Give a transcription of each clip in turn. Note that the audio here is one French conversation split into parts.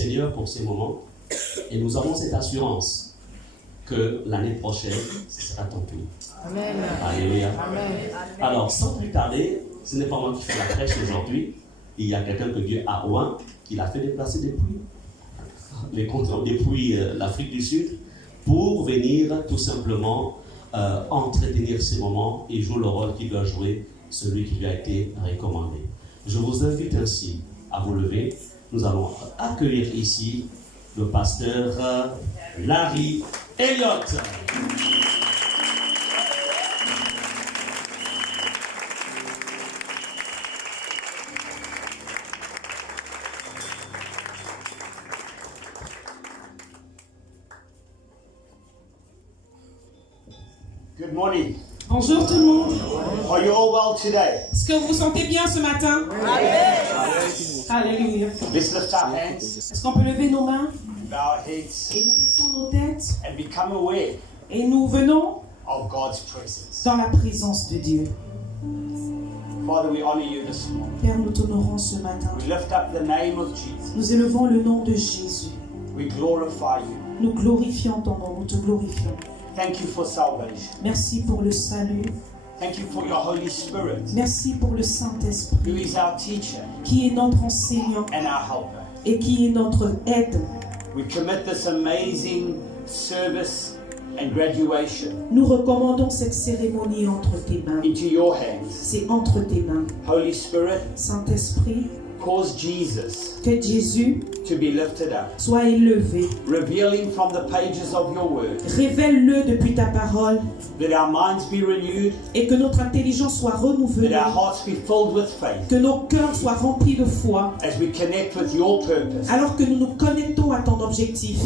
Seigneur pour ces moments et nous avons cette assurance que l'année prochaine, ce sera ton tour. Amen. Alléluia. Amen. Alors, sans plus tarder, ce n'est pas moi qui fais la prêche aujourd'hui. Il y a quelqu'un que Dieu a oint, qui l'a fait déplacer depuis l'Afrique du Sud, pour venir tout simplement entretenir ces moments et jouer le rôle qu'il doit jouer, celui qui lui a été recommandé. Je vous invite ainsi à vous lever. Nous allons accueillir ici le pasteur Larry Elliott. Good morning. Bonjour tout le monde. Are you all well today? Est-ce que vous vous sentez bien ce matin? Alléluia. Let's lift our hands, Est-ce qu'on peut lever nos mains bow our heads, et nous baissons nos têtes and become aware et nous venons of God's presence. dans la présence de Dieu. Father, we honor you this morning. Père, nous t'honorons ce matin. We lift up the name of Jesus. Nous élevons le nom de Jésus. We glorify you. Nous glorifions ton nom, nous te glorifions. Thank you for salvation. Merci pour le salut. Thank you for your Holy Spirit, Merci pour le who Saint-Esprit is our teacher qui est notre enseignant and our helper. et qui est notre aide. We commit this amazing service and graduation Nous recommandons cette cérémonie entre tes mains. into your hands. C'est entre tes mains. Holy Spirit, Saint-Esprit, cause Jesus que Jésus to be lifted up. soit élevé. Reveal him from the pages of your word. Révèle-le depuis ta parole Let our minds be renewed. et que notre intelligence soit Let renouvelée. our hearts be filled with faith Que nos cœurs soient remplis de foi as we connect with your purpose alors que nous nous connectons à ton objectif.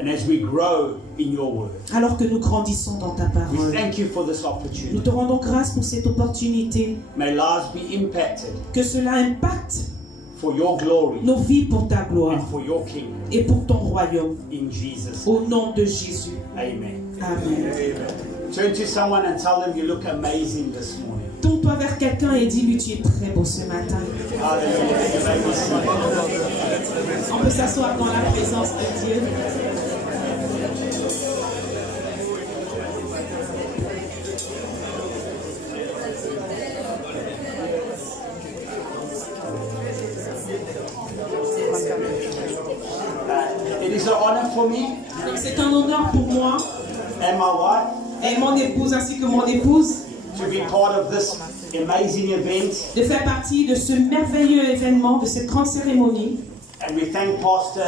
and as we grow in your word. Alors que nous grandissons dans ta We parole. thank you for this Nous opportunity. te rendons grâce pour cette opportunité. May lives be impacted Que cela impacte for your glory nos vies pour ta gloire and for your kingdom. et pour ton royaume. In Jesus' Au name. nom de Jésus. Amen. Amen. Turn to someone and tell them you look amazing this morning. Tourne-toi vers quelqu'un et dis-lui tu es très beau ce matin. Hallelujah. You may be seated. On peut s'asseoir dans la présence de Dieu. It is an honor for me C'est un honneur pour moi and my wife et mon épouse ainsi que mon épouse to be part of this amazing event. de faire partie de ce merveilleux événement, de cette grande cérémonie. And we thank Pastor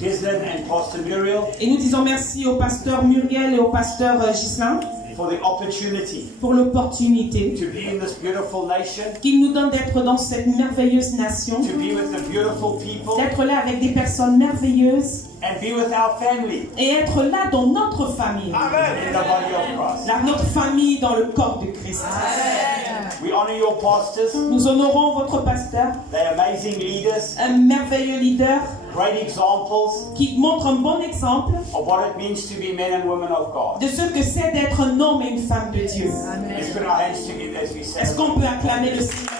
Gislin and Pastor Muriel Et nous disons merci au pasteur Muriel et au pasteur Ghislain for the opportunity pour l'opportunité to be in this beautiful nation, qu'il nous donne d'être dans cette merveilleuse nation, to be with the beautiful people, d'être là avec des personnes merveilleuses and be with our family et être là dans notre famille, in the body of Christ. dans notre famille dans le corps de Christ. We honor your pastors. Nous honorons votre pasteur, They're amazing leaders, un merveilleux leader great examples qui montre un bon exemple of what it means to be men and women of God. de ce que c'est d'être un homme et une femme de Dieu. Let's put our hands together as we say. Est-ce qu'on peut acclamer le Seigneur?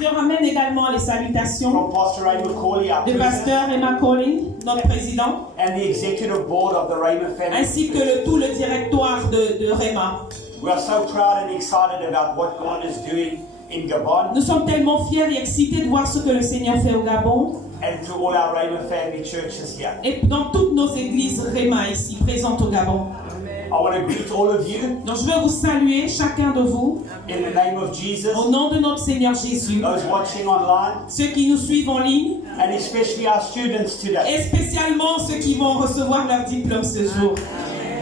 Je ramène également les salutations From Pastor Ray McCauley, our du president, pasteur Emma Collin, notre président, and the executive board of the Rhema family. ainsi que tout le directoire de Rema. We are so proud and excited about what God is doing in Gabon Nous sommes tellement fiers et excités de voir ce que le Seigneur fait au Gabon and to all our Rhema family churches here. et dans toutes nos églises Rema ici présentes au Gabon. I want to greet all of you Donc je veux vous saluer, chacun de vous, in the name of Jesus, au nom de notre Seigneur Jésus, those watching online, ceux qui nous suivent en ligne and especially our students today. et spécialement ceux qui vont recevoir leur diplôme ce jour.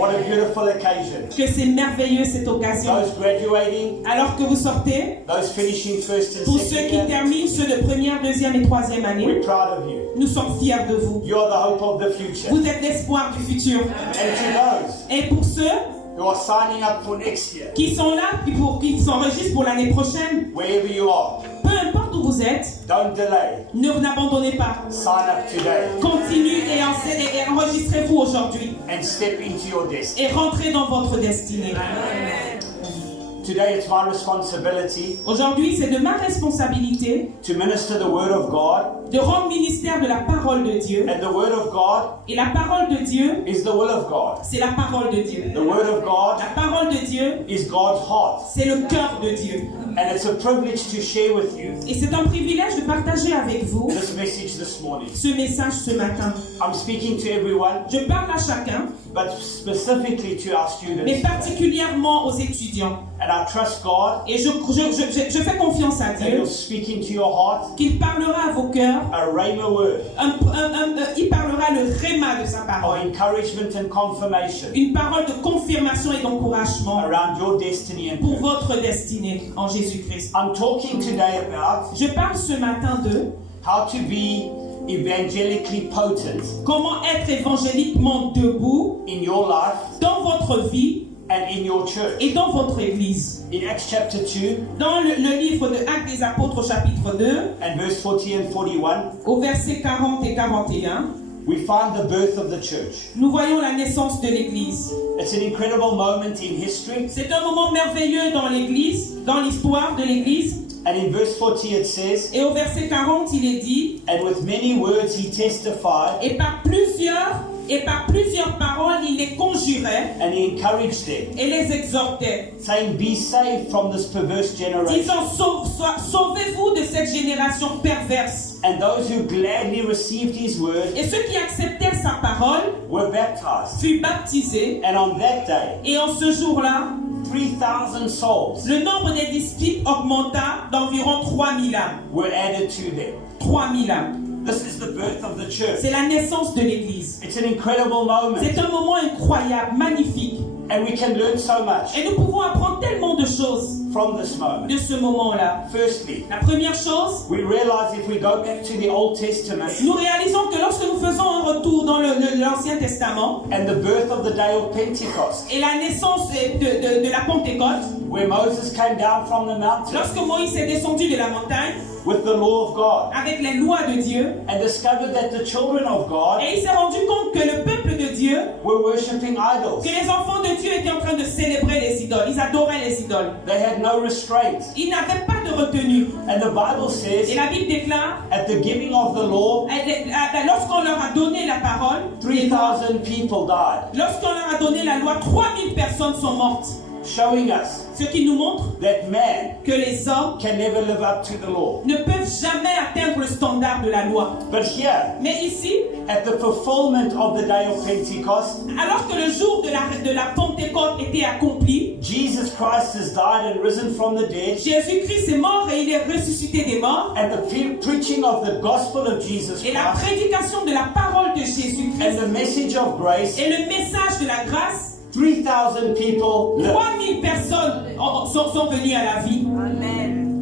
What a beautiful occasion. Que c'est merveilleux cette occasion. Those graduating, Alors que vous sortez, those finishing first and pour ceux second qui year, terminent, ceux de première, deuxième et troisième année, we're proud of you. nous sommes fiers de vous. You're the hope of the future. Vous êtes l'espoir du futur. And to those Et pour ceux who are signing up for next year, qui sont là, qui s'enregistrent pour l'année prochaine, wherever you are, peu importe où vous êtes, don't delay. ne vous abandonnez pas. Sign up today Continuez et enregistrez-vous aujourd'hui. and step into your destiny. Et rentrez dans votre destinée. Today it's my responsibility Aujourd'hui, c'est de ma responsabilité to minister the word of God, de rendre ministère de la parole de Dieu. and the word of God Et la parole de Dieu, is the will of God. c'est la parole de Dieu. The word of God La parole de Dieu, is God's heart, c'est le cœur de Dieu. and it's a privilege to share with you Et c'est un privilège de partager avec vous this message this morning. ce message ce matin. I'm speaking to everyone, Je parle à chacun, but specifically to our mais students, particulièrement aux étudiants. and I trust God Et je fais confiance à that Dieu He'll speak into your heart qu'il parlera à vos cœurs. a rhema word Il parlera le réma de sa of parole. encouragement and confirmation Une parole de confirmation et d'encouragement around your destiny and pour purpose. votre destinée en Jésus-Christ. I'm talking today about Je parle ce matin de how to be evangelically potent comment être évangéliquement debout in your life dans votre vie and in your church. et dans votre église. In Acts chapter 2 Dans le livre de Actes des Apôtres au chapitre 2, and verse 40 and 41, au verset 40 et 41, we find the birth of the church. nous voyons la naissance de l'église. It's an incredible moment in history. C'est un moment merveilleux dans l'église, dans l'histoire de l'église. And in verse 40 it says, Et au verset 40, il est dit, and with many words he testified et par plusieurs paroles, il les conjurait and he encouraged them, et les exhortait, saying, be saved from this perverse generation. disant, sauvez-vous de cette génération perverse. And those who gladly received his word Et ceux qui acceptèrent sa parole were baptized. furent baptisés. And on that day, Et en ce jour-là, 3,000 souls le nombre des disciples augmenta d'environ 3000 âmes. were added to them. 3000 âmes. This is the birth of the church. C'est la naissance de l'Église. It's an incredible moment, C'est un moment incroyable, magnifique. and we can learn so much Et nous pouvons apprendre tellement de choses from this moment. de ce moment-là. Firstly, La première chose, we realize if we go back to the Old Testament nous réalisons que lorsque nous faisons un retour dans l'Ancien Testament and the birth of the day of Pentecost, et la naissance de la Pentecôte, where Moses came down from the mountain lorsque Moïse est descendu de la montagne with the law of God avec les lois de Dieu, and discovered that the children of God et il s'est rendu compte que le peuple de Dieu, were worshipping idols. que les enfants de Dieu étaient en train de célébrer les idoles, ils adoraient les idoles. They had no restraint. Ils n'avaient pas de retenue. And the Bible Et says, la Bible déclare, at the giving of the law, lorsqu'on leur a donné la parole, 3,000 people died, lorsqu'on leur a donné la loi, 3000 personnes sont mortes. showing us Ce qui nous montre that man que les hommes can never live up to the law. ne peuvent jamais atteindre le standard de la loi. But here, Mais ici, at the fulfillment of the day of Pentecost, alors que le jour de la Pentecôte était accompli, Jesus Christ has died and risen from the dead, Jésus-Christ est mort et il est ressuscité des morts. and the preaching of the gospel of Jesus Et la Christ prédication de la parole de and Jésus-Christ the message of grace, et le message de la grâce, 3,000 people live. 3000 personnes sont venues à la vie.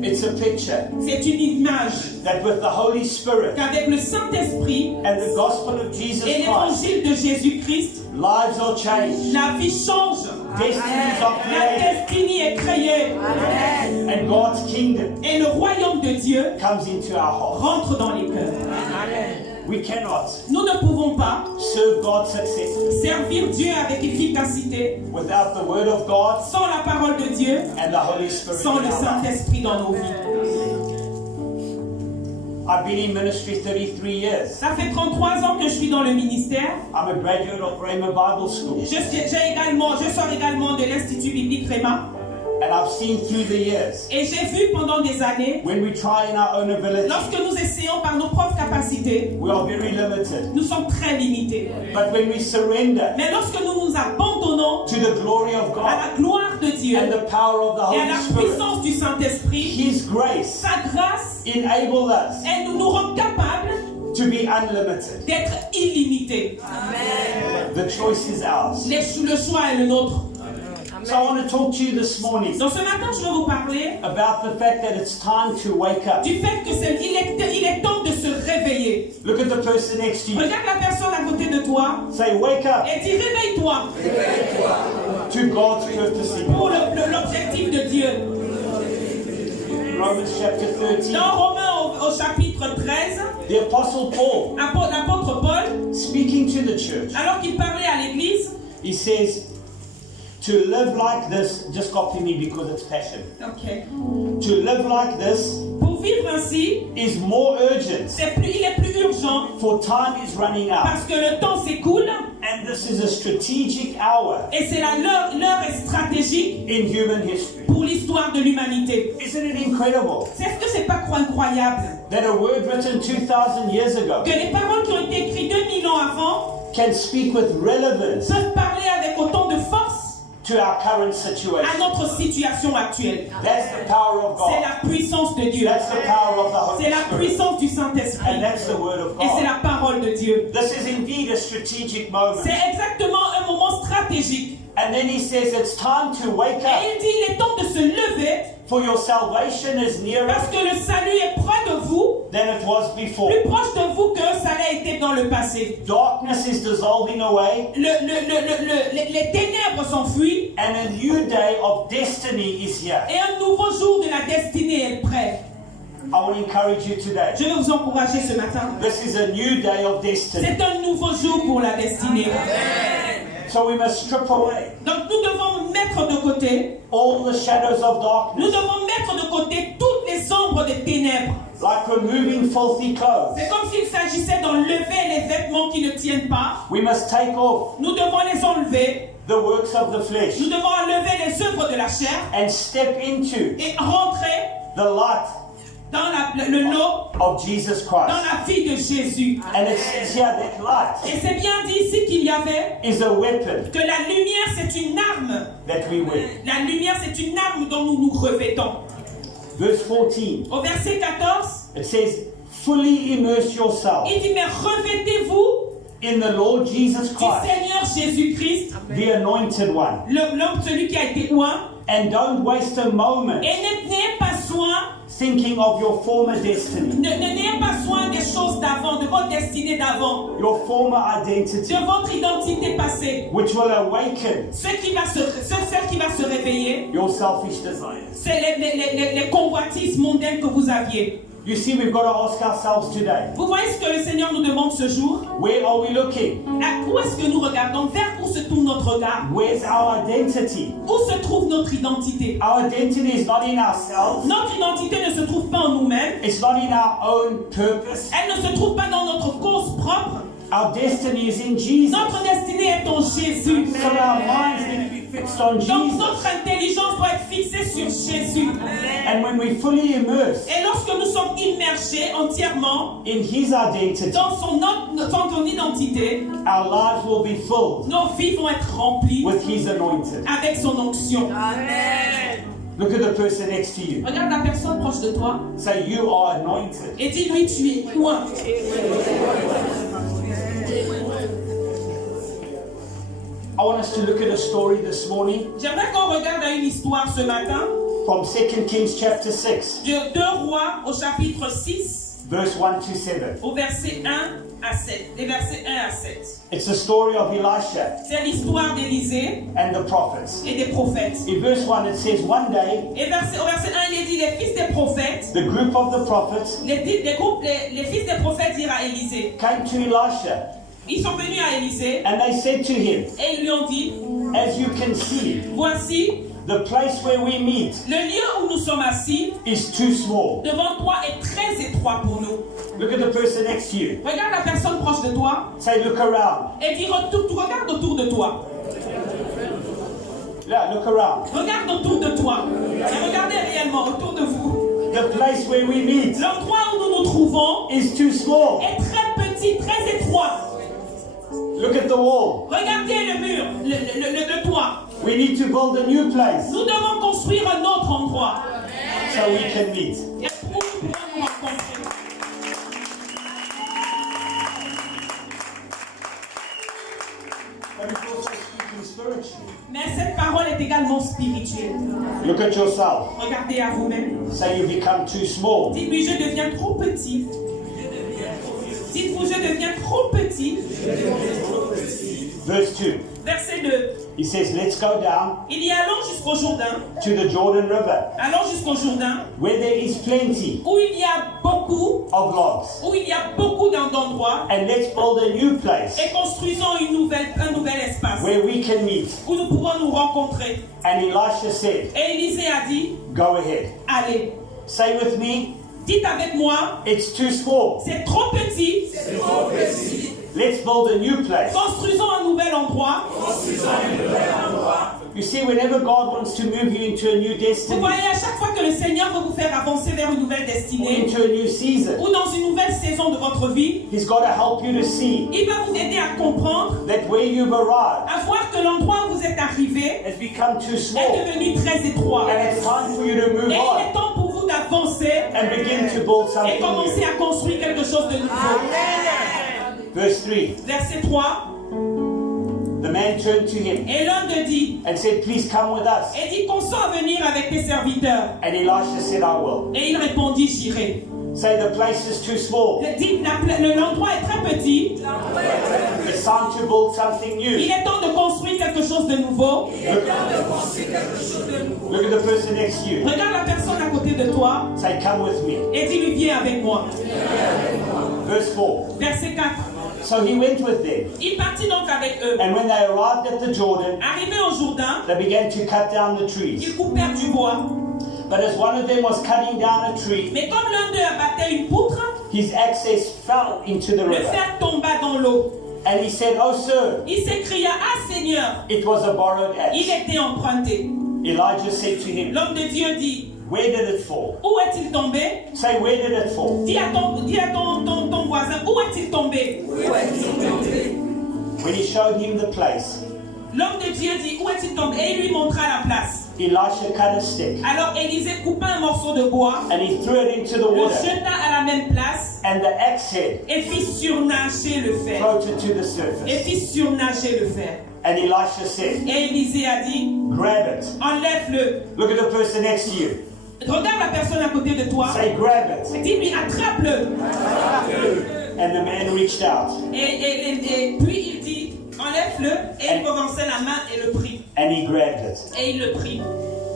It's a picture C'est une image that with the Holy Spirit qu'avec le Saint-Esprit and the gospel of Jesus et Christ, l'évangile de Jésus-Christ, lives are changed, la vie change. destinies are La created, destinée est créée and God's kingdom et le royaume de Dieu comes into our hearts. rentre dans les cœurs. We cannot Nous ne pouvons pas serve God successfully servir Dieu avec efficacité without the Word of God sans la parole de Dieu, and the Holy Spirit sans in le our lives. Saint-Esprit dans nos vies. I've been in ministry 33 years. Ça fait 33 ans que je suis dans le ministère. I'm a graduate of Rhema Bible School, Je sors également de l'Institut biblique Réma. and I've seen through the years Et j'ai vu pendant des années, when we try in our own ability, lorsque nous essayons par nos propres capacités, we are very limited. nous sommes très limités. But when we surrender Mais lorsque nous nous abandonnons to the glory of à God la gloire de Dieu and the power of the et à Holy la Spirit, puissance du Saint-Esprit, His grace sa grâce, enabled us elle nous rend capables to be unlimited. d'être illimités. The choice is ours. Le choix est le nôtre. So I want to talk to you this morning Donc ce matin, je vais vous parler about the fact that it's time to wake up. du fait que il est temps de se réveiller. Look at the person next to you. Regarde la personne à côté de toi Say, wake up et dis réveille-toi to God's purpose in pour you. l'objectif de Dieu. Romans chapter 13. Dans Romains au chapitre 13, the Apostle Paul, l'apôtre Paul, speaking to the church, alors qu'il parlait à l'église, he says, to live like this, just copy me because it's passion. To live like this pour vivre ainsi, is more urgent, il est plus urgent for time is running out. parce que le temps s'écoule And this is a strategic hour et c'est l'heure est stratégique in human history. pour l'histoire de l'humanité. Isn't it incredible Est-ce que c'est pas incroyable that a word written 2,000 years ago que les paroles qui ont été écrites 2000 ans avant can speak with relevance peuvent parler avec autant de force to our current à situation? notre situation actuelle? That's the power of C'est God. la puissance de Dieu. That's the power of the Holy C'est la Spirit. puissance du And Saint-Esprit. that's the word of Et c'est God. la parole de Dieu. This is indeed a strategic moment. C'est exactement un moment stratégique. And then he says it's time to wake up, Et il dit, il est temps de se lever for your salvation is nearer parce que le salut est près de vous, than it was before. plus proche de vous que ça l'a été dans le passé. Darkness is dissolving away, Les ténèbres s'enfuient and a new day of destiny is here. et un nouveau jour de la destinée est prêt. I want to encourage you today. Je vais vous encourager ce matin. This is a new day of destiny. C'est un nouveau jour pour la destinée. So we must strip away Donc nous devons mettre de côté, all the shadows of nous darkness, devons mettre de côté toutes les ombres des ténèbres. like removing filthy clothes. C'est comme s'il s'agissait d'enlever les vêtements qui ne tiennent pas. We must take off Nous devons les enlever. the works of the flesh Nous devons enlever les œuvres de la chair and step into et rentrer the light dans le lot, of Jesus dans Christ. la vie de Jésus. And it says here that light Et c'est bien dit ici qu'il y avait is a weapon que la lumière c'est une arme. that we wear. La lumière c'est une arme dont nous nous revêtons. Verse 14, Au verset 14, it says, fully immerse yourself il dit mais revêtez-vous in the Lord Jesus du Christ, Seigneur Jésus-Christ, the anointed one. l'homme, celui qui a été oint, And don't waste a moment et n'ayez pas soin, thinking of your former destiny, n'ayez pas soin des choses d'avant, de votre destinée d'avant, your former identity, de votre identité passée. which will awaken Celle qui va se réveiller, your selfish desires. c'est les convoitises mondaines que vous aviez. You see, we've got to ask ourselves today, Vous voyez ce que le Seigneur nous demande ce jour? where are we looking? Où est-ce que nous regardons? Vers où se tourne notre regard? Where's our identity? Où se trouve notre identité? Our identity is not in ourselves. Notre identité ne se trouve pas en nous-mêmes. It's not in our own purpose. Elle ne se trouve pas dans notre cause propre. Our destiny is in Jesus. Notre destinée est en Jésus. So our minds need to be fixed on Donc Jesus. notre intelligence doit être fixée sur Jésus. And when we fully immerse Et lorsque nous sommes immergés entièrement in His identity, dans son identité, our lives will be filled nos vies vont être remplies with His anointed. avec son onction. Look at the person next to you. Regarde la personne proche de toi Say, you are anointed. et dis-lui tu es oint. I want us to look at a story this morning J'aimerais qu'on regarde à une histoire ce matin from 2 Kings chapter 6, de 2 Rois au chapitre 6 verse 1 to 7. au verset 1 à 7. Les versets 1 à 7. It's the story of Elisha C'est l'histoire d'Élisée and the prophets. et des prophètes. In verse 1 it says, one day Et au verset 1, il est dit, les fils des prophètes, the group of the prophets les fils des prophètes dirent à Élisée, came to Elisha ils sont venus à Élisée and they said to him, et ils lui ont dit, as you can see, voici, the place where we meet le lieu où nous sommes assis is too small. devant toi est très étroit pour nous. Look at the person next to you. Regarde la personne proche de toi Say, look around. et dis, regarde autour de toi. Yeah, look around. Regarde autour de toi. Et regardez réellement autour de vous. The place where we meet L'endroit où nous nous trouvons is too small. est très petit, très étroit. Look at the wall. Regardez le mur, le toit. We need to build a new place Nous devons construire un autre endroit. so we can meet. Et où nous pouvons nous rencontrer. But it's also speaking spiritually. Mais cette parole est également spirituelle. Look at yourself. Regardez à vous-même. Say you become too small. Dites-lui, je deviens trop petit. Dites-vous, je deviens trop petit. Verse 2. Verset 2. He says, let's go down Il dit allons jusqu'au Jourdain, to the Jordan River, allons jusqu'au Jourdain, where there is plenty où il y a beaucoup, of logs, d'endroits, and let's build a new place et construisons un nouvel espace where we can meet. où nous pourrons nous rencontrer. And Elisha said, Et Élisée a dit, go ahead. allez, Say with me, dites avec moi, it's too small. c'est trop petit, Let's build a new place. construisons un nouvel endroit. You see, whenever God wants to move you into a new Vous destiny, voyez, à chaque fois que le Seigneur veut vous faire avancer vers une nouvelle or destinée, into a new season, ou dans une nouvelle saison de votre vie, He's got to help you to see il va vous aider à comprendre, that where you've arrived à voir que l'endroit où vous êtes arrivé has become too est small. devenu très étroit. And it's time for you to move Et il on est temps pour vous d'avancer and begin to build et something commencer new. à construire quelque chose de nouveau. Verse 3, Verset 3. the man turned to him Et l'homme te dit, and said, please come with us. et dit, consens à venir avec tes serviteurs. And Elisha said, I will. Et il répondit, j'irai. Say, the place is too small. Dit, l'endroit est très petit. It's time to build something Il new. est temps de construire quelque chose de nouveau. Look at the person next to you. Regarde la personne à côté de toi Say, come with me. et dis-lui, viens avec moi. Verse 4. Verset 4. So he went with them. Il partit donc avec eux. And when they arrived at the Jordan, Arrivé au Jourdain, they began to cut down the trees. ils coupèrent du bois. But as one of them was cutting down a tree, Mais comme l'un d'eux abattait une poutre, his axe fell into the le river. fer tomba dans l'eau. And he said, oh sir, Il s'écria, ah Seigneur, it was a borrowed il axe. était emprunté. Elijah said to him, L'homme de Dieu dit, where did it fall? où est-il tombé? Say, where did it fall? Dis à ton voisin, où est-il tombé? When he showed him the place, L'homme de Dieu dit, où est-il tombé? Et il lui montra la place. Elisha cut a stick Alors Élisée coupa un morceau de bois, and he threw it into the le water, jeta à la même place and the axe head et fit surnager le fer. floated to the Et surface. fit surnager le fer. And Elisha said, Et Élisée a dit, grab it. enlève-le. Look at the person next to you. Regarde la personne à côté de toi. Say, grab it. Dis-lui, attrape-le. And the man reached out Et puis il dit, enlève-le. Et il commençait la main et le prit. and he grabbed it. Et il le prit.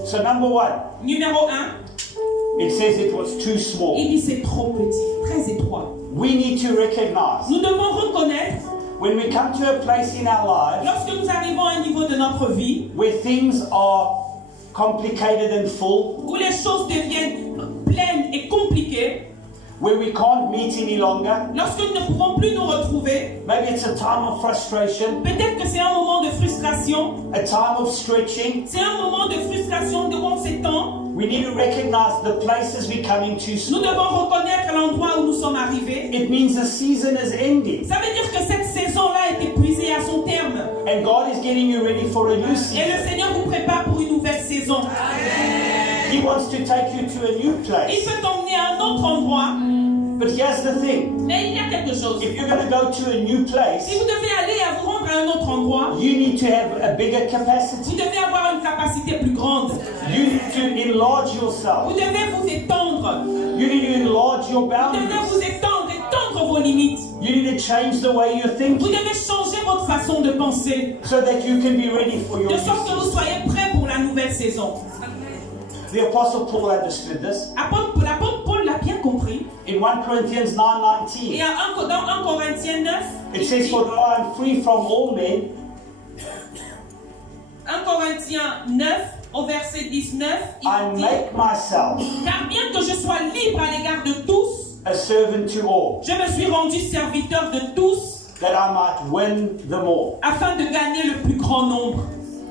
So number one, Numéro 1, it says it was too il small. dit c'est trop petit, très étroit. We need to recognize Nous devons reconnaître, when we come to a place in our lives lorsque nous arrivons à un niveau de notre vie, where things are complicated and full, où les choses deviennent pleines et compliquées, where we can't meet any longer. lorsque nous ne pouvons plus nous retrouver, Maybe it's a time of frustration, peut-être que c'est un moment de frustration, a time of stretching. c'est un moment de frustration devant ces temps. We need to recognize the places we're coming to. Nous devons reconnaître l'endroit où nous sommes arrivés. It means the season is ending, Ça veut dire que cette saison-là est épuisée à son terme. and God is getting you ready for a new Et season. le Seigneur vous prépare pour une nouvelle saison. He wants to take you to a new Il place. peut t'emmener à un autre endroit. But here's the thing. Mais il y a quelque chose. If you're going to go to a new Si place, vous devez aller à vous rendre à un autre endroit, you need to have a bigger vous capacity. devez avoir une capacité plus grande. You need to enlarge Vous yourself. devez vous étendre. You need to enlarge your Vous devez boundaries. vous étendre vos limites. You need to change the way you're Vous thinking devez changer votre façon de penser, so that you can be ready for your de new sorte que vous season. soyez prêts pour la nouvelle saison. The Apostle Paul understood this. L'apôtre Paul l'a bien compris. In 1 Corinthians Et 9:19, dans 1 Corinthiens 9, it il says, dit, for though I am free from all men, 1 Corinthiens 9, au verset 19, I il dit, make myself car bien que je sois libre à l'égard de tous, a servant to all, je me suis rendu serviteur de tous, that I might win them all. afin de gagner le plus grand nombre.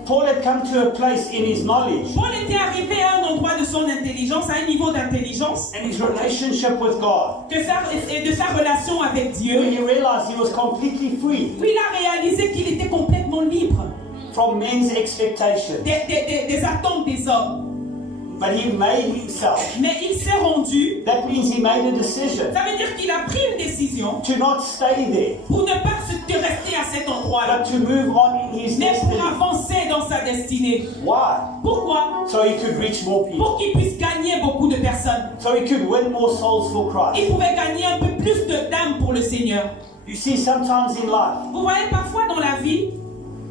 Paul had come to a place in his knowledge Paul était arrivé à un endroit de son intelligence, à un niveau d'intelligence, and his relationship with God, et de sa relation avec where Dieu, he realized he was completely free où il a réalisé qu'il était complètement libre from men's expectations. des attentes des hommes. But he made himself. Mais il s'est rendu, That means he made a decision ça veut dire qu'il a pris une décision to not stay there, pour ne pas de rester à cet endroit-là, but to move on in his mais pour destiny. avancer dans sa destinée. Why? Pourquoi? So he could reach more people. Pour qu'il puisse gagner beaucoup de personnes. So he could win more souls for Christ. Il pouvait gagner un peu plus d'âmes pour le Seigneur. You see, sometimes in life, Vous voyez, parfois dans la vie,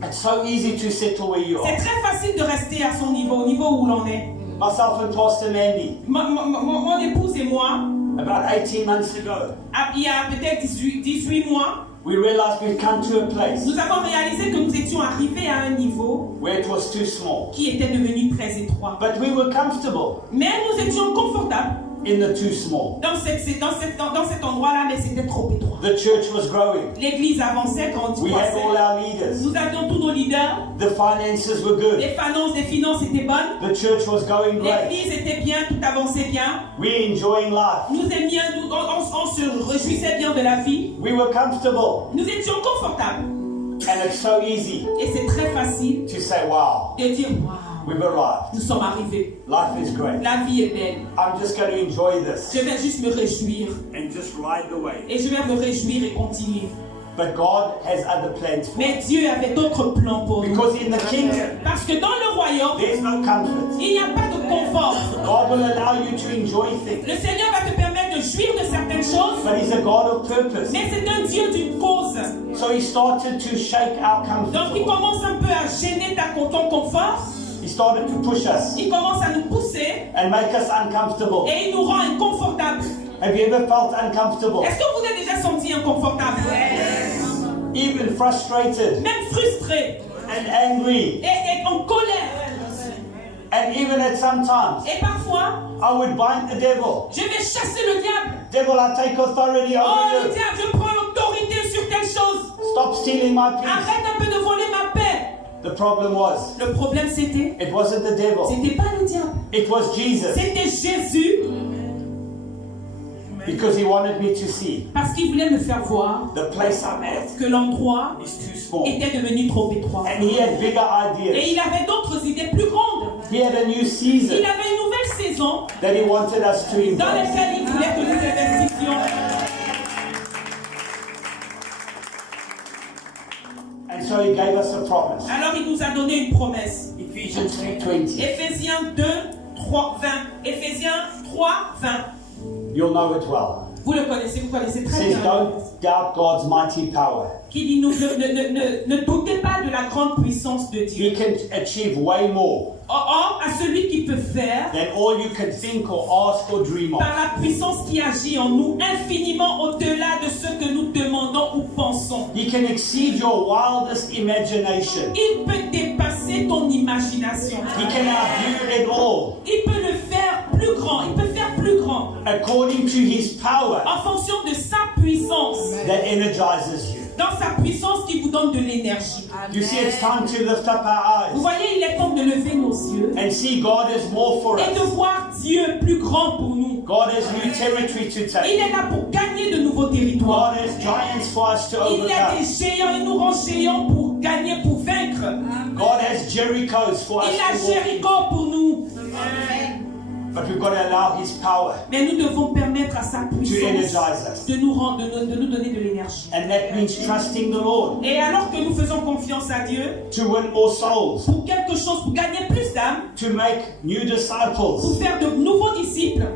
It's so easy to settle where you C'est are. très facile de rester à son niveau, au niveau où l'on est. Myself and Pastor Mandy, Mon épouse et moi, about 18 months ago, il y a peut-être 18 mois, we realized we'd come to a place nous avons réalisé que nous étions arrivés à un niveau where it was too small. qui était devenu très étroit. But we were comfortable Mais nous étions confortables in the too small. dans cet endroit-là, mais c'était trop étroit. The church was growing. L'église avançait, We had all grandissait. our leaders. Nous avions tous nos leaders. The finances were good. Les finances étaient bonnes. The church was going great. L'église était bien, tout avançait bien. We were enjoying life. Nous aimions, on se réjouissait bien de la vie. We were comfortable. Nous étions confortables. And it's so easy Et c'est très facile to say, wow, de dire waouh, we've arrived. nous sommes arrivés. Life is great. La vie est belle. I'm just going to enjoy this Je vais juste me réjouir. and just ride the wave. Et je vais me réjouir et continuer. But God has other plans for us. Mais Dieu avait d'autres plans pour nous. Because in the kingdom, Parce que dans le royaume, there's no comfort. il n'y a pas de confort. God will allow you to enjoy things. Le Seigneur va te permettre de jouir de certaines choses, But He's a God of purpose. mais c'est un Dieu d'une cause. So He started to shake our Donc il comfort. commence un peu à gêner ton confort. He started to push us Il commence à nous pousser and make us uncomfortable. et il nous rend inconfortables. Have you ever felt uncomfortable? Est-ce que vous êtes déjà senti inconfortable? Even frustrated Même frustré and angry. et en colère. And even at sometimes, Et parfois, I would bind the devil. je vais chasser le diable. Devil, I take authority Oh, over le you. diable, je prends l'autorité sur telle chose. Stop stealing my peace. Arrête un peu de voler ma paix. The problem was, Le problème c'était, it wasn't the devil. c'était pas le diable. It was Jesus. C'était Jésus Because He wanted me to see parce qu'il voulait me faire voir the place I'm at que l'endroit is too small. était devenu trop étroit. And He had bigger Et ideas. il avait d'autres idées plus grandes. He had a new Il season avait une nouvelle saison that He wanted us to dans embrace. laquelle il voulait que nous investissions. And so He gave us a promise. Alors il nous a donné une promesse. Ephesians 3:20. Éphésiens 2, 3, 20. Éphésiens 3, 20. You'll know it well. Vous le connaissez, vous connaissez It très says, bien. don't doubt God's mighty power. Qui dit, ne doutez pas de la grande puissance de Dieu. He can achieve way more Or, à celui qui peut faire, than all you can think or ask or dream of. par la puissance qui agit en nous, infiniment au-delà de ce que nous demandons ou pensons. He can exceed your wildest imagination. Il peut dépasser ton imagination. He can outdo it all Il peut le faire plus grand. Il peut faire plus grand. according to His power En fonction de sa puissance. that energizes you. Dans sa puissance qui vous donne de l'énergie. You see, it's time to lift up our Vous eyes voyez, il est temps de lever nos yeux and see God is more for et de us. voir Dieu plus grand pour nous. God has new territory to Il take. est là pour gagner de nouveaux territoires. God has giants for us to Il y a des overcome. géants, il nous rend géants pour gagner, pour vaincre. God has Jerichos for us Il a to walk in. Jéricho pour nous. But we've got to allow His power, Mais nous devons permettre à sa puissance energize us. de nous donner de l'énergie. and that means trusting the Lord Et alors que nous faisons confiance à Dieu to win more souls, pour quelque chose, pour gagner plus d'âmes, to make new pour disciples, faire de nouveaux disciples,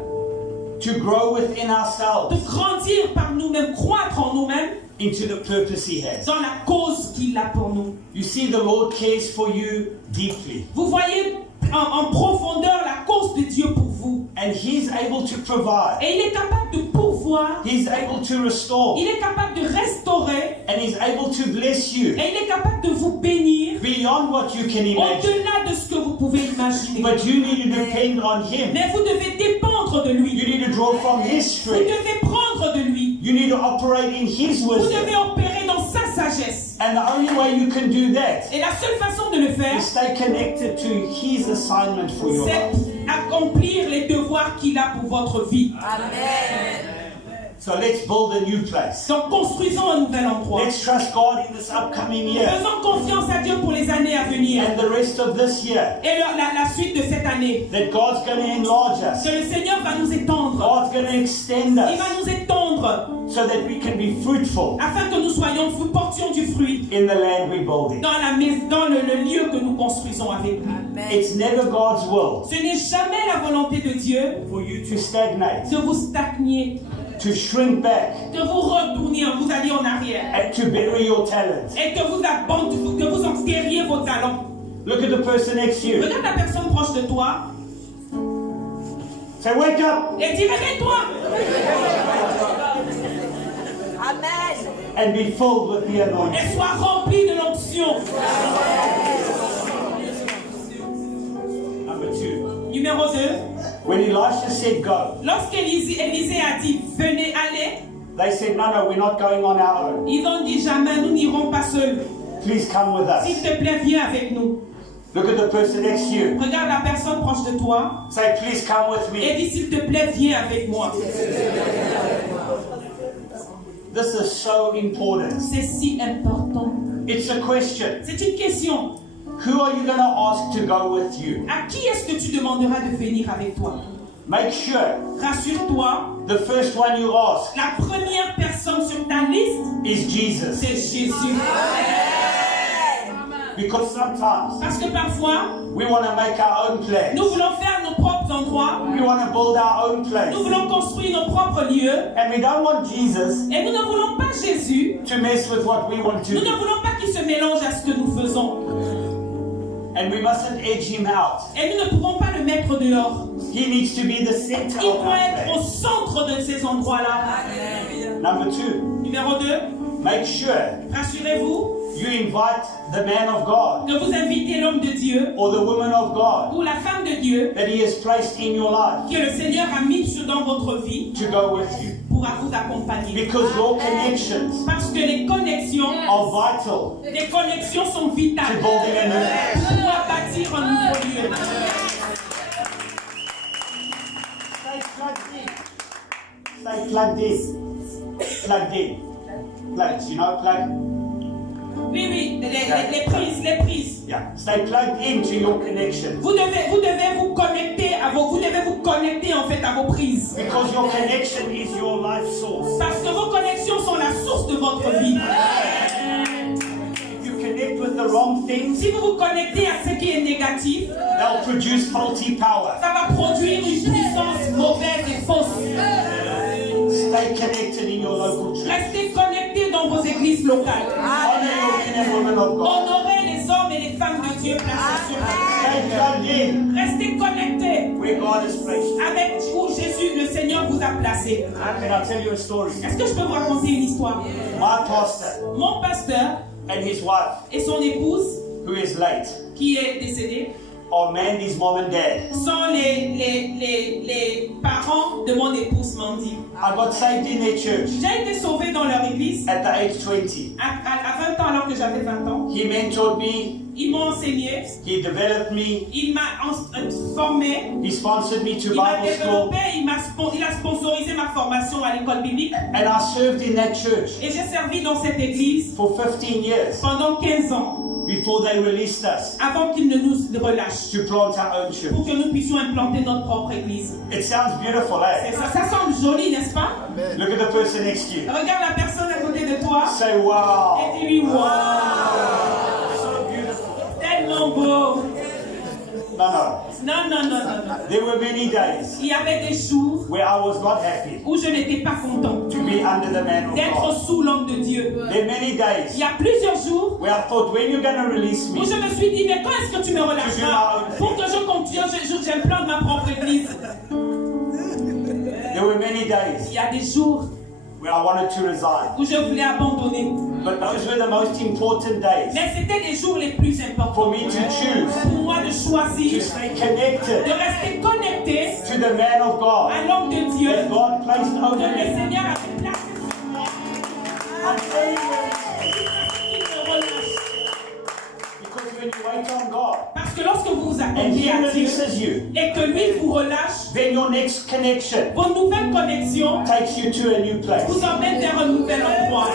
to grow within de ourselves grandir par nous-mêmes, croître en nous-mêmes into the purpose He has. dans la cause qu'il a pour nous. You see, the Lord cares for you deeply, Vous voyez en profondeur la cause de Dieu pour vous. and He's able to provide. Et il est capable de pourvoir, He's able to restore, il est capable de restaurer, and He's able to bless you et il est capable de vous bénir beyond what you can imagine. au-delà de ce que vous pouvez imaginer. But you need to depend on Him. Mais vous devez dépendre de You lui. need to draw from His Vous strength. devez prendre de lui. You need to operate in His Vous wisdom. devez opérer dans sa sagesse. And the only way you can do that Et la seule façon de le faire, is stay connected to His assignment for your c'est life. accomplir les devoirs qu'il a pour votre vie. So let's build a new place. Donc construisons un nouvel endroit. Let's trust God in this upcoming year Faisons confiance à Dieu pour les années à venir. and the rest of this year, Et la suite de cette année. that God's going to enlarge us. Que le Seigneur va nous étendre. God's going to extend Il va us nous étendre so that we can be fruitful afin que nous portions du fruit in the land we're building. dans le lieu que nous construisons avec lui. It's never God's will Ce n'est jamais la volonté de Dieu for you to stagnate. de vous stagner. to shrink back, que vous retourniez, vous alliez en arrière, and to bury your talents. et que vous enterriez vos talents. Look at the person next to you. Regarde la personne proche de toi Say, wake up et dis réveille-toi and be filled with the anointing. et sois rempli de l'onction. Number 2. Numéro 2, When Elisha said go, lorsqu'Élisée a dit venez, allez, they said, no, we're not going on our own. ils ont dit jamais nous n'irons pas seuls. Please come with S'il us. te plaît, viens avec nous. Look at the person next to you. Regarde la personne proche de toi Say, please come with et me. dis s'il te plaît, viens avec moi. This is so important. C'est si important. It's a question. C'est une question. Who are you going to ask to go with you? À qui est-ce que tu demanderas de venir avec toi? Make sure Rassure-toi, the first one you ask la première personne sur ta liste, is Jesus. c'est Jésus. Because sometimes Parce que parfois, we want to make our own plans. nous voulons faire nos propres endroits, We want to build our own place. nous voulons construire nos propres lieux, And we don't want Jesus et nous ne voulons pas Jésus, to mess with what we want to nous ne do. voulons pas qu'il se mélange à ce que nous faisons. And we mustn't edge him out. Et nous ne pouvons pas le mettre dehors. He needs to be the center Il of our doit être au plan. centre de ces endroits-là. Number 2, Numéro 2, make sure rassurez-vous you invite the man of God que vous invitez l'homme de Dieu or the woman of God ou la femme de Dieu that he has placed in your life que le Seigneur a mis dans votre vie to go with you. pour vous accompagner. Because your connections Parce que les connexions sont to vitales building a new place. pour pouvoir bâtir un nouveau lieu. Stay plugged in. Plugged in. Plugged, you know, plugged? Oui, les prises. Yeah. Stay plugged into your connection. Vous devez vous connecter en fait à vos prises. Because your connection is your life source. Parce que vos connexions sont la source de votre vie. If you connect with the wrong things, Si vous vous connectez à ce qui est négatif, they'll produce faulty power. ça va produire une puissance mauvaise et fausse. Stay connected in your local church. Restez connectés dans vos églises locales. Honor your men and women of God. Honorez les hommes et les femmes de Dieu placés sur la Stay plugged in terre. Restez connectés where God has placed you. avec où Jésus, le Seigneur, vous a placé. Can I tell you a story? Est-ce que je peux vous raconter une histoire? My pastor Mon pasteur and his wife, et son épouse, who is late, qui est décédée, are Mandy's mom and dad. sont les parents de mon épouse Mandy. I got saved in their church J'ai été sauvée dans leur église at the age 20. à 20 ans alors que j'avais 20 ans. He mentored me, Ils m'ont enseigné, he developed me, il m'a formé, he sponsored me to il m'a Bible school, développé, il a sponsorisé ma formation à l'école biblique. and I served in that church Et j'ai servi dans cette église for 15 years pendant 15 ans, before they released us avant qu'ils ne nous relâchent, to plant our own church. pour que nous puissions implanter notre propre église. It sounds beautiful, eh? Ça semble joli, n'est-ce pas? Look at the person next to you. Regarde la personne à côté de toi Say, wow. et dis-lui wow, So beautiful. tellement beau. No. Non. There were many days Il y avait des jours where I was not happy où je n'étais pas content to be under the man of d'être God. sous l'homme de Dieu. There are many Il days y a plusieurs jours where I thought, when you're going to release où me, je me suis dit, mais quand est-ce que tu me relâcheras pour que je continue, j'implante ma propre église. there were many days Il y a des jours where I wanted to resign. où je voulais abandonner. But those were the most important days Mais c'était les jours les plus importants for me to choose pour moi de to choisir, stay de connected rester connecté to the man of God à l'homme de Dieu that God placed que over le me. Seigneur avait placé sur moi. I'm telling you, Il me relâche. because when you wait on God Parce que lorsque vous vous and attendez He à Dieu releases you, et que lui vous relâche, then your next connection vos nouvelles connexions takes you to a new place. vous emmènent vers un nouvel endroit.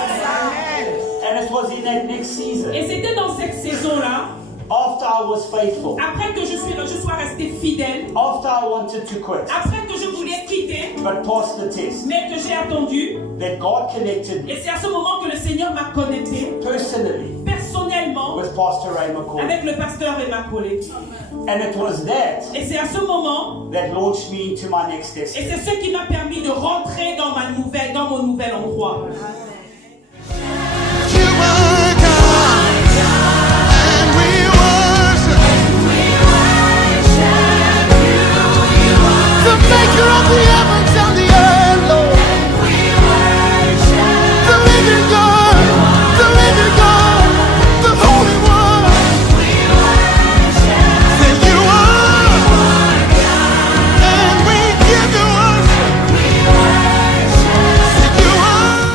And it was in that next season, Et c'était dans cette saison-là, after I was faithful, après que je sois resté fidèle, after I wanted to quit, après que je voulais quitter, but passed the test, mais que j'ai attendu, that God connected me et c'est à ce moment que le Seigneur m'a connecté personally personnellement with Pastor Ray McCall. Avec le pasteur Emma Collet. And it was that Et c'est à ce moment that launched me into my next et destiny. c'est ce qui m'a permis de rentrer dans mon nouvel endroit. You are God, and we worship you. The maker of the heavens and the earth, Lord. The living God, the Holy One. Say you are God, and we give you worship. Say you are.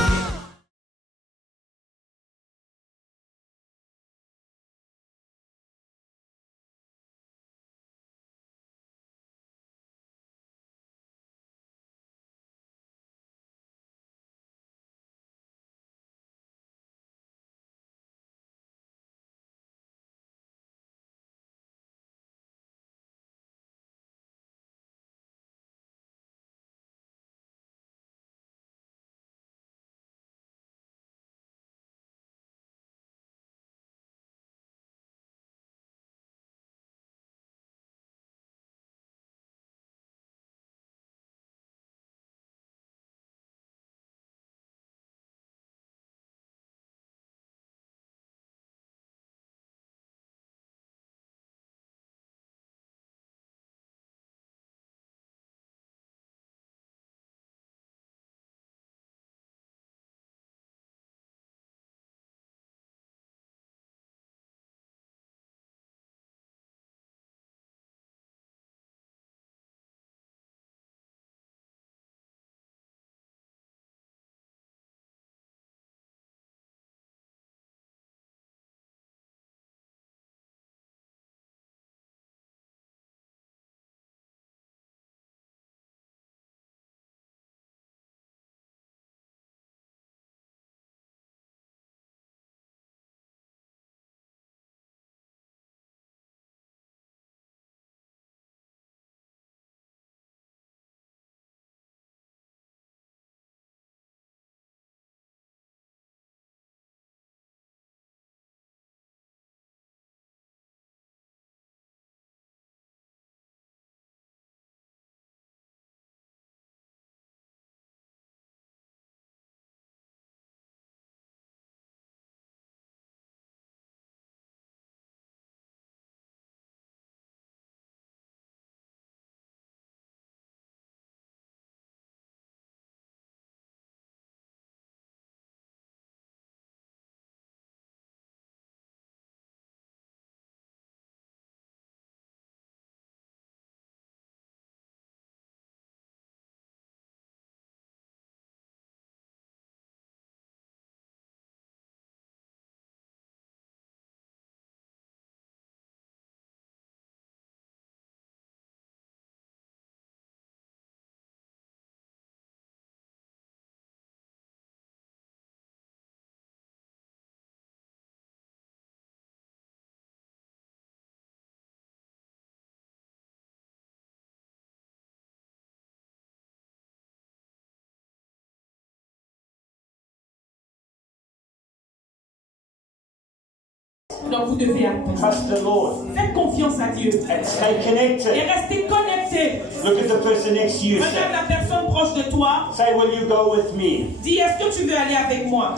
Donc vous devez attendre. Trust the Lord Faites confiance à Dieu. and stay Et connected. restez connectés. Look at the person next to you. Regarde la personne proche de toi. Say, will you go with me? Dis, est-ce que tu veux aller avec moi?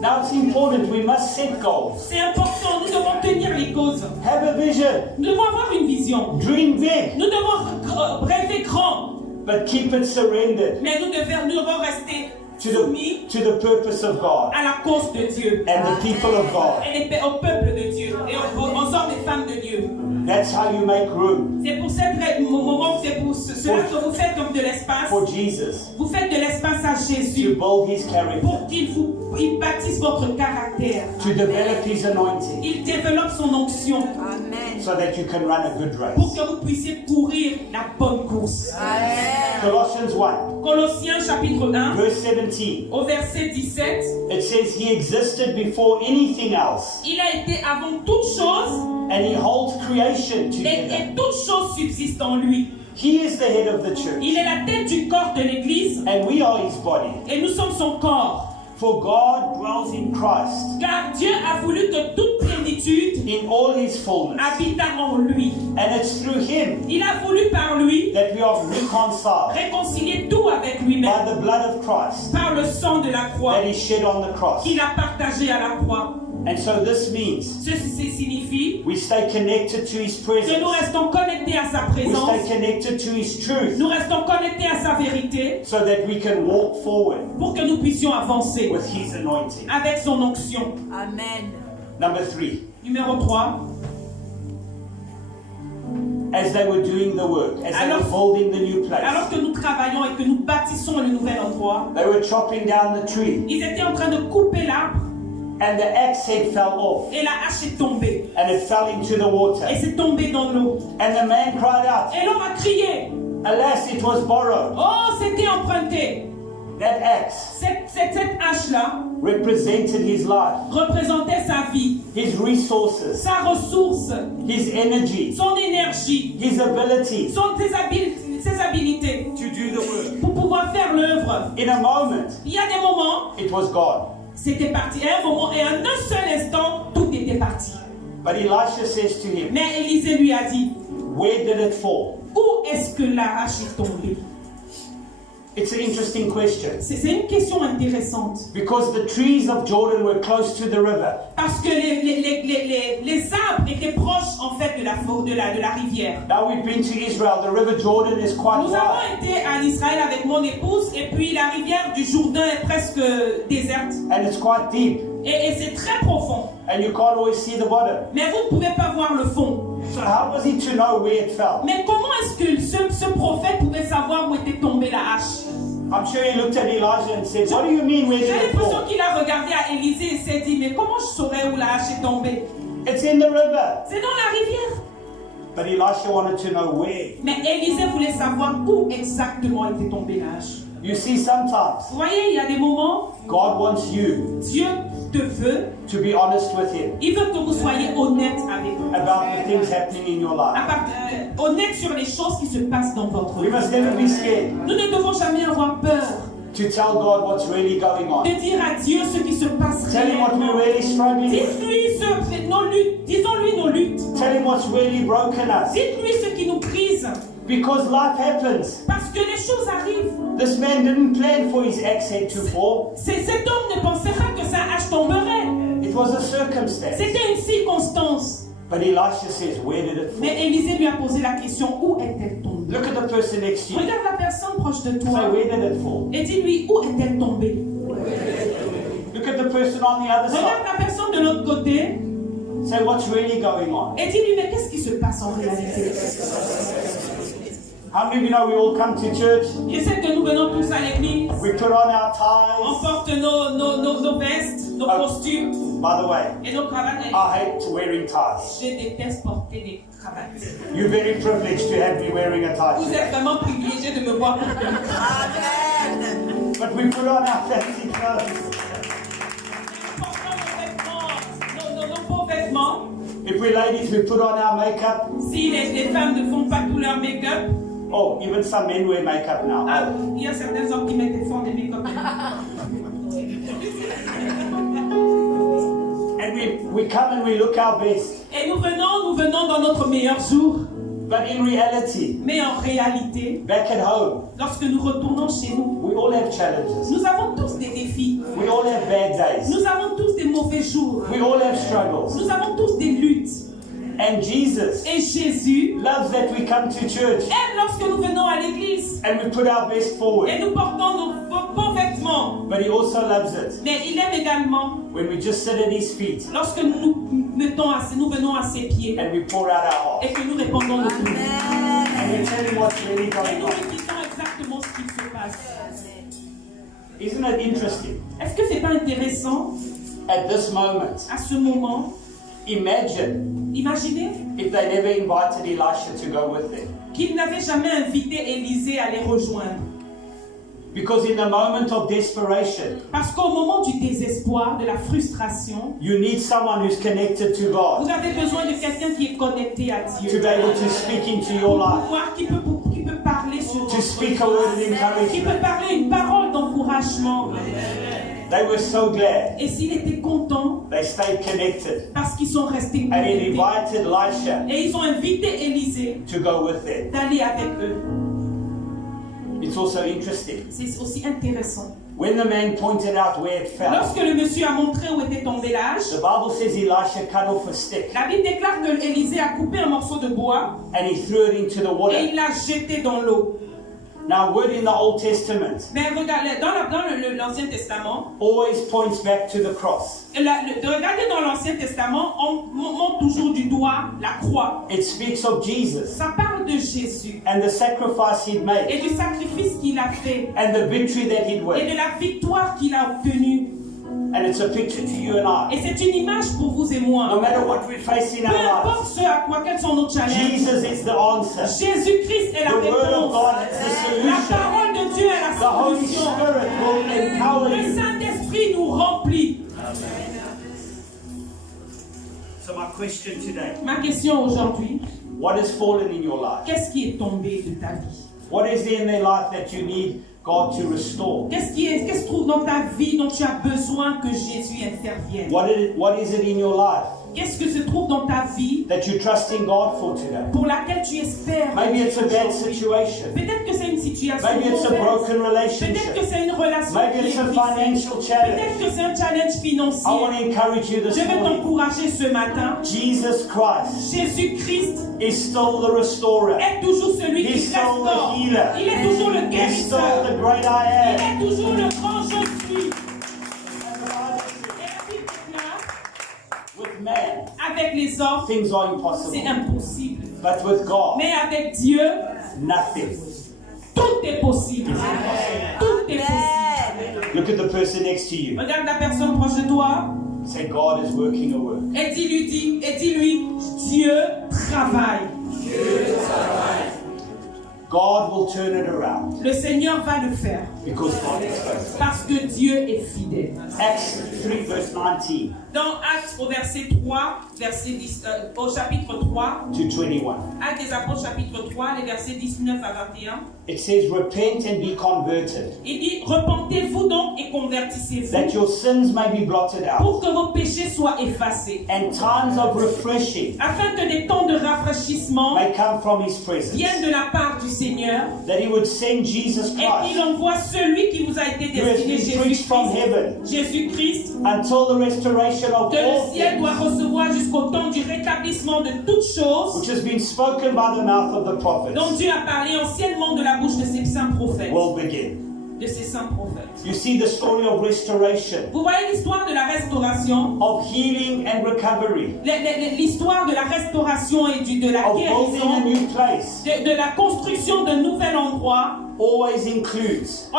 Now it's important. We must set goals. C'est important. Nous devons tenir les causes. Have a vision. Nous devons avoir une vision. Dream big. Nous devons rêver grand. But keep it surrendered Mais nous devons rester to soumis the purpose of God à la cause de Dieu. and the people of God. Et au peuple de Dieu. Et aux hommes et femmes de Dieu. That's how you make room C'est pour c'est pour cela que vous faites comme de l'espace. for Jesus Vous faites de l'espace à to Jésus build His character, pour qu'il bâtisse votre caractère. to develop His anointing, Il développe son onction so that you can run a good pour race. que vous puissiez courir la bonne course. Colossians 1, Colossiens chapitre 1 verse 17. au verset 17. It says He existed before anything else, Il a été avant toute chose and He holds creation et together. toute chose subsiste en lui. He is the head of the church, Il est la tête du corps de l'Église and we are His body. et nous sommes son corps. For God dwells in Christ, Car Dieu a voulu que toute plénitude in all his fullness. habite en lui. And it's through him Il a voulu par lui that we are reconciled réconcilier tout avec by lui-même the blood of Christ par le sang de la croix that he shed on the cross. qu'il a partagé à la croix. And so this means Ceci signifie we stay connected to his que nous presence. restons connectés à sa We présence, stay connected to his truth nous restons connectés à sa vérité so that we can walk forward pour que nous puissions avancer with his anointing. avec son onction. Amen. Number 3. Numéro 3. As they were doing the work, as they were building the new Alors place, que nous travaillons et que nous bâtissons le nouvel endroit, they were chopping down the tree ils étaient en train de couper l'arbre and the axe head fell off et la hache est tombée. and it fell into the water. Et c'est tombé dans l'eau. And the man cried out, Et l'homme a crié, alas, it was borrowed. oh, c'était emprunté. That axe Cette hache-là represented his life, représentait sa vie, his resources, sa ressource, his energy, son énergie, his ability ses habilités to do the work. pour pouvoir faire l'œuvre. In a moment, Il y a des moments, it was gone. c'était parti. À un moment et en un seul instant, tout était parti. But Elisha says to him, Mais Élisée lui a dit, where did it fall? où est-ce que la hache est tombée? It's an interesting question. C'est une question intéressante. Because the trees of Jordan were close to the river. Parce que les arbres étaient proches en fait de la rivière. Now we've been to Israel. The river Jordan is quite Nous wide. avons été en Israël avec mon épouse et puis la rivière du Jourdain est presque déserte. And it's quite deep. Et c'est très profond. And you can't always see the bottom. Mais vous ne pouvez pas voir le fond. So how was he to know where it fell? Mais comment est-ce que ce prophète pouvait savoir où était tombée la hache? I'm sure he looked at Elijah and said, what do you mean where J'ai did it l'impression fall? qu'il a regardé à Élisée et s'est dit, mais comment je saurais où la hache est tombée? It's in the river. C'est dans la rivière. But Elisha wanted to know where. Mais Élisée voulait savoir où exactement était tombée la hache. You see, sometimes Vous voyez, il y a des moments, God wants you Dieu te veut, to be honest with him il veut que vous soyez honnête avec lui. about the things happening in your life. Honnête sur les choses qui se passent dans votre We vie. must never be scared Nous ne devons jamais avoir peur to tell God what's really going on. de dire à Dieu ce qui se passe Tell him what réellement. we're really struggling with. Dites-lui nos luttes, disons-lui nos luttes. Tell him what's really broken us. Dites-lui ce qui nous brise. Because life happens. Parce que les choses arrivent. This man didn't plan for his axe head to fall. Cet homme ne pensait pas que sa hache tomberait. It was a circumstance. C'était une circonstance. But Elisha says, where did it fall? Mais Élisée lui a posé la question, où est-elle tombée? Look at the person next to you. Regarde la personne proche de Say, toi where did it fall? et dis-lui, où est-elle tombée? Look at the person on the other Regarde side. la personne de l'autre côté Say, what's really going on? et dis-lui, mais qu'est-ce qui se passe en réalité? How many of you know we all come to church? Je sais que nous venons tous à l'église, We put on our on ties. porte nos vestes, nos costumes By the way, et nos cravates. I hate wearing ties. Je déteste porter des cravates. You're very privileged to have me wearing a Vous tie. êtes vraiment privilégiés de me voir porter une cravate. Amen. But we put on our fancy clothes. Portons nos vêtements, nos beaux vêtements. If we're ladies, we put on our makeup. Si les femmes ne font pas tout leur make-up, Oh, even some men wear makeup now. ah, il y a certains hommes qui font des make-up. And we come and we look our best. Et nous venons dans notre meilleur jour. But in reality, Mais en réalité, back at home, lorsque nous retournons chez nous, we all have challenges. nous avons tous des défis. We all have bad days. Nous avons tous des mauvais jours. We all have struggles. Nous avons tous des luttes. And Jesus Et Jésus loves that we come to church aime lorsque nous venons à l'église and we put our best forward. et nous portons nos beaux vêtements. But he also loves it Mais il aime également when we just sit at his feet lorsque nous venons à ses pieds and we pour out our et heart. que nous répondons nos douleurs. And we tell him what's really Et going nous on. lui disons exactement ce qu'il se passe. Isn't it interesting? Est-ce que c'est pas intéressant At this moment, à ce moment? imagine Imaginez if they never invited Elisha to go with them. qu'il n'avait jamais invité Élisée à les rejoindre. Because in the moment of desperation, Parce qu'au moment du désespoir, de la frustration, you need someone who's connected to vous God avez besoin de quelqu'un qui est connecté à to Dieu. be able to speak into your life, Qui peut parler sur to votre speak vie, a word of qui encouragement. peut parler une parole d'encouragement. They were so glad. Et s'il était content, They stayed connected. parce qu'ils sont restés And he connectés. invited Elisha Et ils ont invité Élisée to go with them. d'aller avec eux. It's also interesting. C'est aussi intéressant. When the man pointed out where it fell, Lorsque le monsieur a montré où était tombé l'âge, the Bible says Elisha cut off a stick la Bible déclare que Élisée a coupé un morceau de bois and he threw it into the et water. il l'a jeté dans l'eau. Now, word in the Old Testament Mais regardez, dans l'Ancien Testament, always points back to the cross. regardez dans l'Ancien Testament, on montre toujours du doigt la croix. It speaks of Jesus Ça parle de Jésus and the sacrifice he'd made et du sacrifice qu'il a fait and the victory that he'd et won. de la victoire qu'il a obtenue. And it's a picture to you and I. Et c'est une image pour vous et moi. No matter what we face in Peu our importe lives, ce à quoi, quels sont nos challenges, Jesus is the answer. Jésus-Christ est la The Word of réponse. God is the La solution. parole de Dieu est The la Holy solution. Spirit will empower Le you. Saint-Esprit nous remplit. So my question today, Ma question aujourd'hui, what has fallen in your life? qu'est-ce qui est tombé de ta vie? What is there in their life that you need God to restore? Qu'est-ce qui se trouve dans ta vie dont tu as besoin que Jésus intervienne? What is it in your life Qu'est-ce que se trouve dans ta vie that you're trusting God for today? pour laquelle tu espères? Maybe it's a bad situation. Peut-être que c'est une situation Maybe it's a mauvaise. broken Peut-être que relationship. c'est une relation Maybe qui it's est a brisée. financial challenge. Peut-être que c'est un challenge I want financier. to encourage you Je this vais morning. t'encourager ce matin. Jesus Christ Jésus-Christ is still the restorer. est toujours celui qui He's still the restaure. healer. Il est toujours le He's still guérisseur. the great Il I am. est toujours le grand je suis. And the Bible says, Et la Bible déclare, with man, avec les hommes, things are c'est impossible. impossible. But with God, Mais avec Dieu, nothing. tout est possible. Tout est possible. Look at the person next to you. Regarde la personne proche de toi Say, God is working a work. et dis-lui, Dieu travaille. God will turn it around Le Seigneur va le faire because God is faithful. parce que Dieu est fidèle. Acts 3 verse 19 Dans Actes au verset 3, au chapitre 3, to 21. Actes des Apôtres chapitre 3, les versets 19 à 21, It says, repent and be converted, il dit, repentez-vous donc et convertissez-vous that your sins may be blotted out, pour que vos péchés soient effacés, and times of refreshing afin que des temps de rafraîchissement may come from his presence. viennent de la part du Seigneur That he would send Jesus et qu'il Christ, envoie celui qui vous a été who has destiné, been preached from heaven, Jésus-Christ, until the restoration of que le all ciel doit things, recevoir jusqu'au temps du rétablissement de toutes choses which has been spoken by the mouth of the dont prophets, Dieu a parlé anciennement de la bouche de ses saints prophètes. will begin. De ses saints prophètes. You see the story of restoration, Vous voyez l'histoire de la restauration, of healing and recovery, l'histoire de la restauration et de la of building a guérison, new place, de la construction d'un nouvel endroit, always includes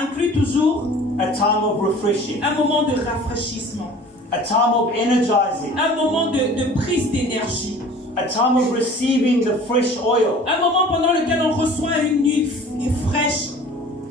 inclut toujours a time of refreshing, un moment de rafraîchissement, a time of energizing, un moment de prise d'énergie, a time of receiving the fresh oil, un moment pendant lequel on reçoit une huile fraîche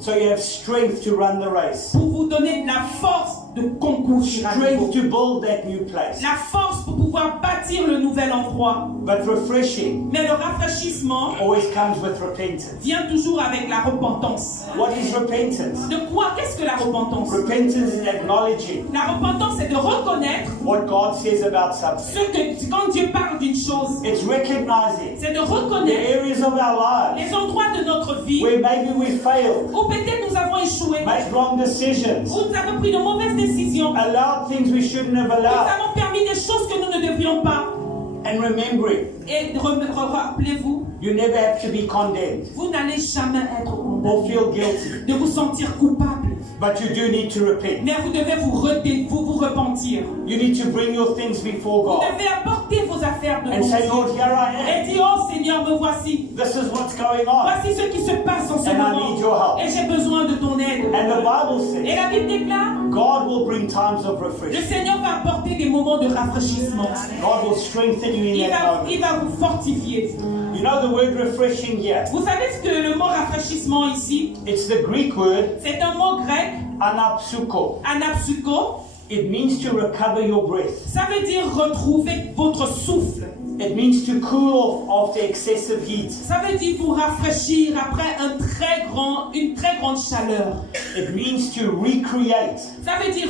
so you have strength to run the race, pour vous donner de la force de concourir à nouveau. strength to build that new place. La force pour pouvoir bâtir le nouvel endroit. But refreshing Mais le rafraîchissement always comes with repentance. vient toujours avec la repentance. What is repentance? De quoi? Qu'est-ce que la repentance? Repentance is acknowledging La repentance, c'est de reconnaître what God says about something. quand Dieu parle d'une chose, It's recognizing c'est de the reconnaître areas of our lives les endroits de notre vie where maybe we failed, où peut-être nous avons échoué, made wrong decisions, où nous avons pris de mauvaises décisions, allowed things we shouldn't have nous allowed, avons permis des choses que nous ne devrions pas. and remembering Et rappelez-vous, you never have to be condemned vous n'allez jamais être or condamné, feel guilty, de vous sentir coupable. but you do need to repent. Mais vous devez vous repentir. You need to bring your things before Vous God devez apporter vos affaires and devant say, Dieu. Lord, here I Et dire, oh Seigneur, me voici. am. This is what's going on. Voici ce qui se passe en ce And I moment. need your help. Et j'ai besoin de ton aide. And the Bible Et says la Bible déclare, God will bring times of le refreshing. Seigneur va apporter des moments de rafraîchissement. God will strengthen you in that Il moment. va vous fortifier. You know the word refreshing here? Vous savez ce que le mot rafraîchissement ici? It's the Greek word C'est un mot grec, anapsuko. anapsuko. It means to recover your breath. Ça veut dire retrouver votre souffle. It means to cool off after excessive heat. Ça veut dire vous rafraîchir après une très grande chaleur. It means to recreate. Ça veut dire